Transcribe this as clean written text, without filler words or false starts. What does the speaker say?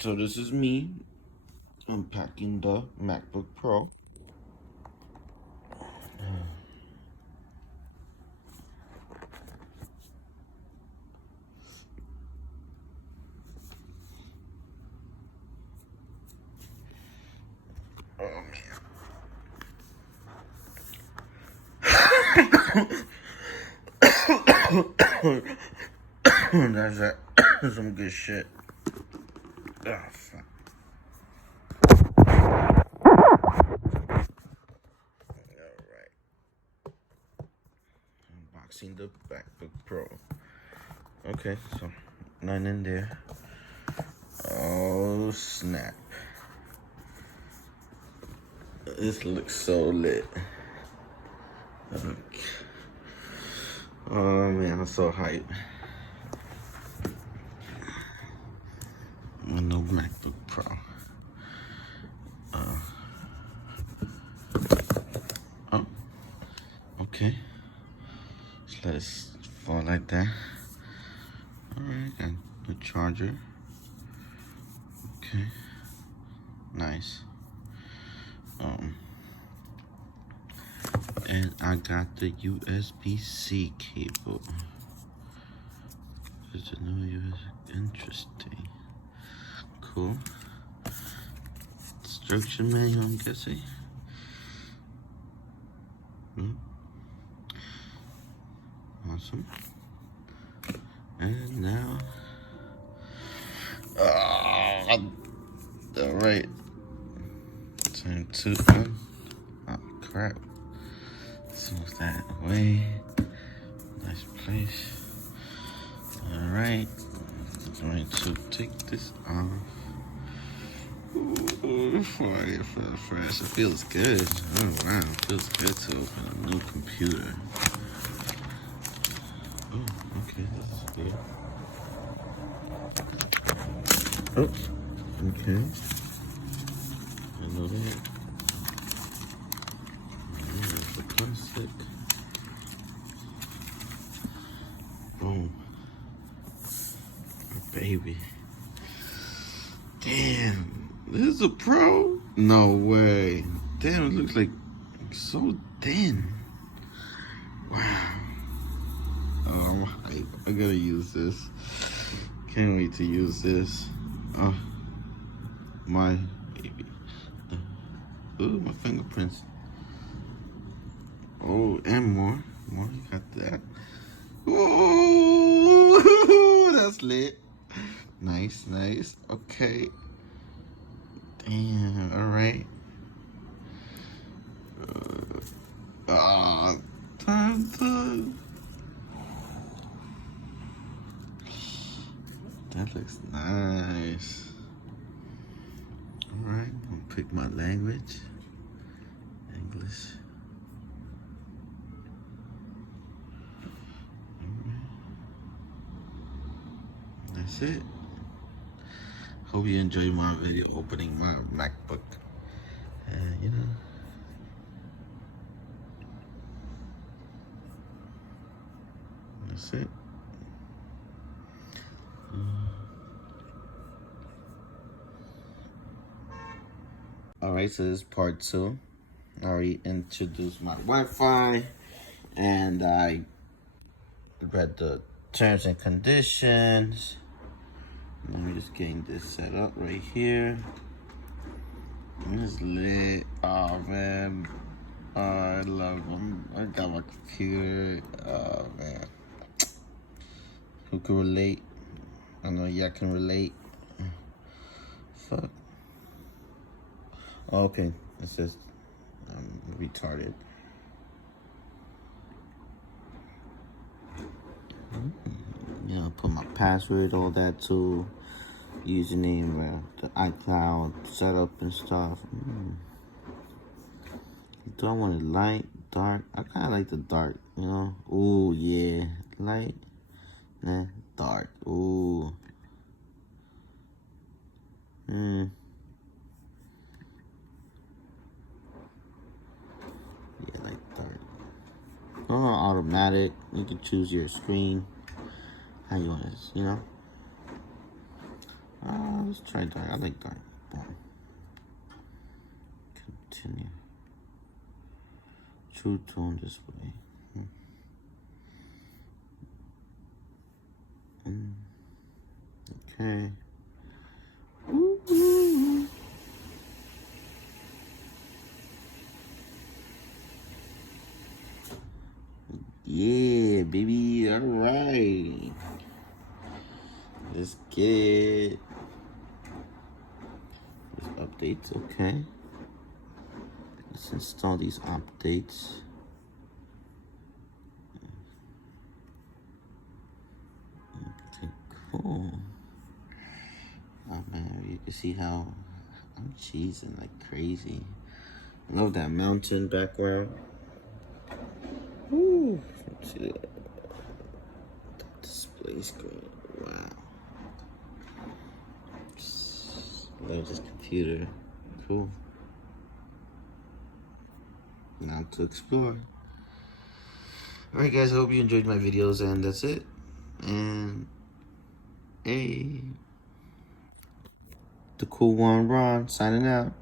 So this is me unpacking the MacBook Pro. Oh man. That's some good shit. Oh, fuck. Alright. Unboxing the MacBook Pro. Okay, so none in there. Oh snap. This looks so lit. Okay. Oh man, I'm so hyped. My new MacBook Pro. Oh, okay. Just let it fall like that. Alright, got the charger. Okay. Nice. And I got the USB-C cable. There's a new USB. Interesting. Cool. Instruction manual, I'm guessing. Awesome. And now, all right. Time to, oh crap. Move that away. Nice place. All right. I'm going to take this off. Ooh, before I get fresh, it feels good. Oh wow, it feels good to open a new computer. Oh, okay, this is good. Oh, okay. I know that. There's the plastic. Boom. My baby. Damn, this is a Pro? No way. Damn, it looks like so thin. Wow. Oh, I'm hype. I gotta use this. Can't wait to use this. Oh, my baby. Ooh, my fingerprints. Oh, and more. More, you got that. Ooh, that's lit. Nice, nice. Okay. Damn, alright. Time to. That looks nice. Alright, I'm gonna pick my language. English. That's it. Hope you enjoyed my video opening my MacBook. And you know, that's it. Alright, so this is part 2. I already introduced my Wi-Fi and I read the terms and conditions. Let me just getting this set up right here. It's lit. Oh man. Oh, I love them. I got my computer. Oh man. Who can relate? I know y'all can relate. Fuck. Oh, okay. It says I'm retarded. You know, put my password, all that too. Username, the iCloud setup and stuff. Do I want it light, dark? I kind of like the dark, you know? Ooh, yeah. Light, nah, dark. Ooh. Yeah, like dark. Or automatic. You can choose your screen. How you want it, you know? let's try dark. I like dark. Boom. Continue. True tone display. Okay. Ooh. Yeah, baby. All right. Let's get these updates. Okay. Let's install these updates. Okay, cool. Oh man, you can see how I'm cheesing like crazy. I love that mountain background. Woo. Let's see that. Display screen. Wow. Love this computer. Cool. Now to explore. Alright guys, I hope you enjoyed my videos, and that's it. And hey, the cool one Ron signing out.